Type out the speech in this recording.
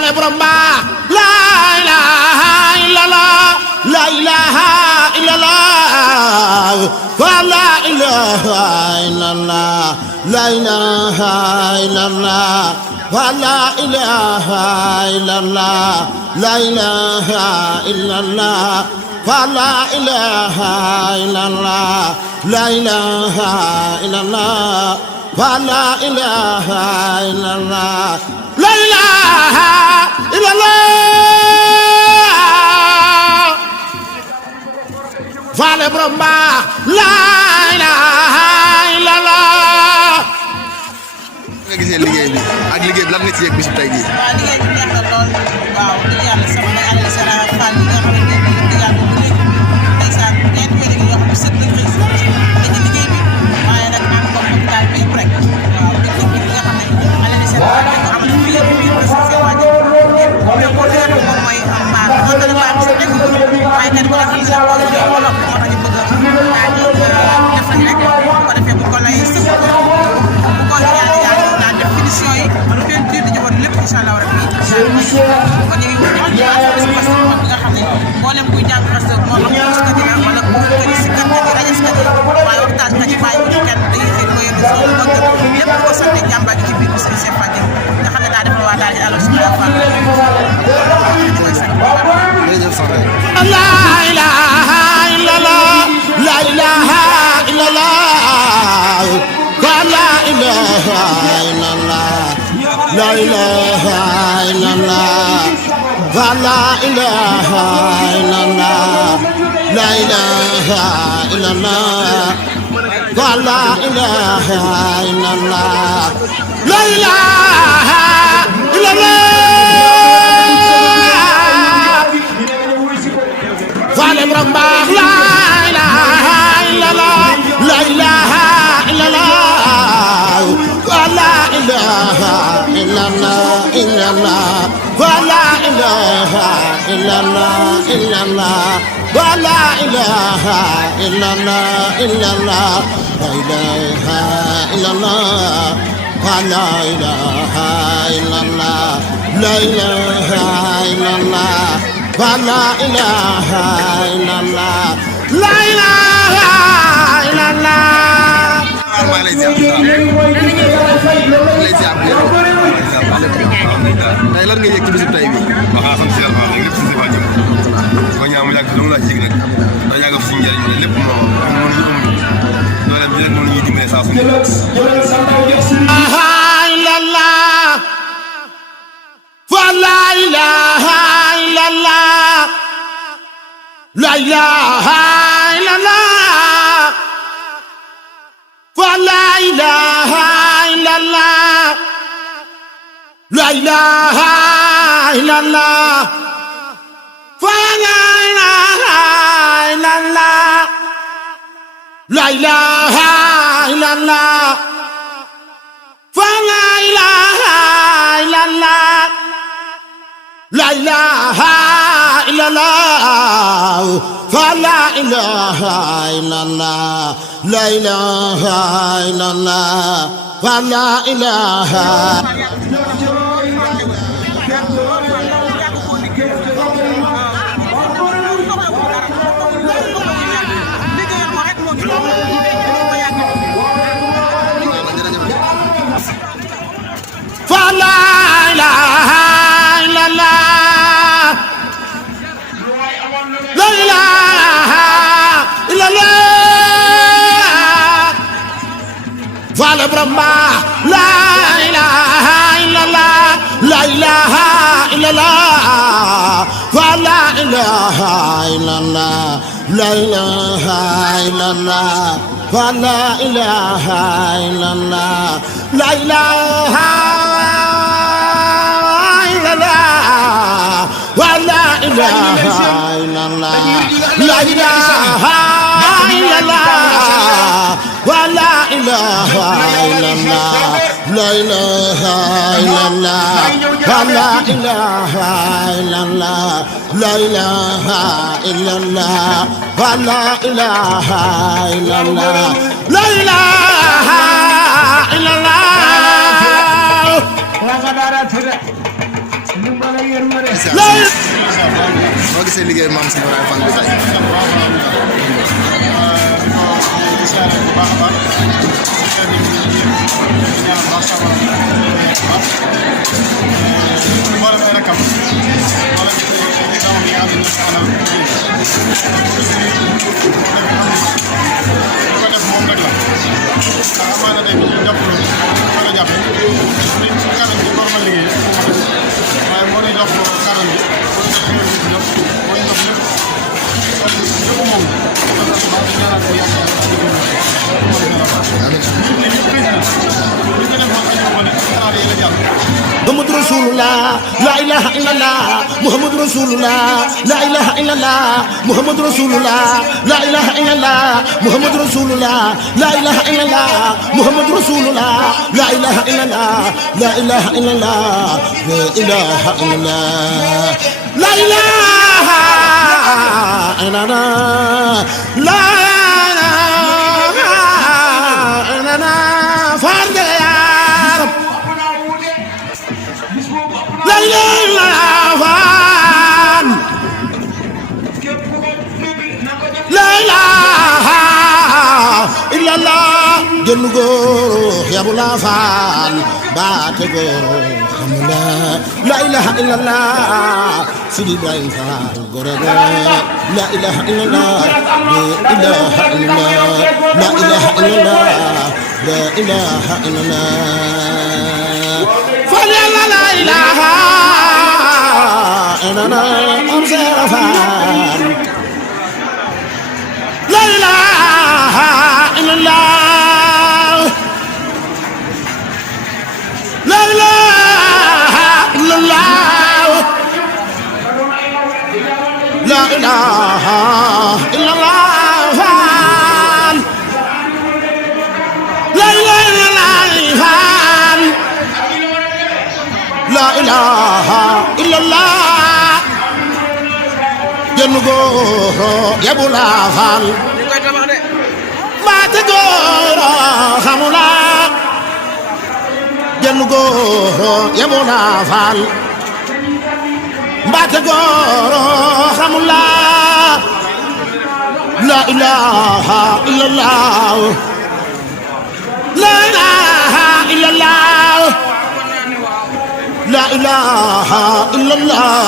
Fale Brahma, la ilaha illallah, la ilaha illallah, la ilaha illallah, la ilaha illallah, la ilaha illallah, la ilaha illallah, la ilaha illallah, la ilaha illallah, la ilaha illallah. La ilaha illallah Fale Brahma la ilaha illallah nga gisee liggéey bi ak liggéey bi lan nga ci yëg bisu tey jii waaw liggéey bi neex na lool waaw dëgg yàlla sama day àll sara fan yi nga xamante ne dëgg yàlla bu léegi ndeysaan ñeenti weer yoo xam ne sët lañ xëy si dañu liggéey bi waaye nag am ko daal bi yëpp rek waaw dëgg bi nga xam ne àll sara dañ ko amal fii yëpp fii ba sa waaj mais ko leer moom mooy am baax nga gën a baax sa dëgg waaye kat ko def li sa ko moo tax ñu bëgg daal di def rek ko defee bu ko lay sëf bu ko yàlla yàlla naan def finition yi lu leen di joxoon lépp incha allah rabbi kon ñu ngi wax ci parce que nga xam ne mboolem kuy jàng parce que moo xam muskat yi wala ku ko ci sikkat yi rajaskat yi waaye waxtaan kat yi bàyyi ko ci kenn dañuy xëy ko yóbbu si bëgg lépp ko sant jàmbaar gi ci biir sëñ Cheikh Fatou nga xam ne daa defal waa daal di àll suñu affaire La ilaha illallah, la ilaha illallah, la ilaha illallah, la ilaha illallah, la ilaha illallah, la ilaha illallah, la ilaha illallah, la ilaha illallah. Fale Brahma la ilaha illallah, la ilaha illallah, la ilaha illallah, illallah, la ilaha illallah, illallah, la ilaha illallah, illallah, la ilaha illallah, la ilaha illallah, la ilaha illallah. La ilaha illallah, la ilaha illallah. maa lay ziar tey lan nga yëg ci bisu tey bi waaw sant yàlla baax na lépp si sa bàjjëm ko ñaan mu yàgg lu mu laa ci yëg nag da yàgg fi suñu njëriñ lépp moom doole bi rek moom ñuy dimbale saa su ne La ilaha illallah, la ilaha illallah, la ilaha illallah, la ilaha illallah, la ilaha illallah, la ilaha illallah, la ilaha illallah. La ilaha illallah, la ilaha illallah, la ilaha illallah, la ilaha. La ilaha illallah, la ilaha illallah. Fale Brahma la ilaha illallah, la ilaha illallah, la ilaha illallah, la ilaha illallah, la ilaha illallah, la ilaha la ilaha illallah, la ilaha illallah, la ilaha illallah, la ilaha illallah, la ilaha illallah, la ilaha illallah, la ilaha illallah, la ilaha illallah. gisee liggéey maam Cheikh Ibrahima Fall bi tey. محمد رسول الله لا إله إلا الله محمد رسول الله لا إله إلا الله محمد رسول الله لا إله إلا الله محمد رسول الله لا إله إلا الله محمد رسول الله لا إله إلا الله لا إله إلا الله لا إله إلا الله لا إله إلا الله لا إله إلا الله فرد يا رب لا إله إلا الله لا إله إلا الله جنغو يا ابو لافان باتغو خمنا لا إله إلا الله سيدي إبراهيم فال غرغا لا إله إلا الله لا إله إلا الله لا إله إلا الله لا إله إلا الله فلا لا إله إلا الله أمسر فال لا إله إلا الله لا إله إلا الله لا إله إلا الله فان لا إله إلا الله لا إله إلا الله جنغو يا بولا فان ما تغور خمولا جنغو يا بولا فان ما تغور خمولا لا إله إلا الله لا إله إلا الله لا إله إلا الله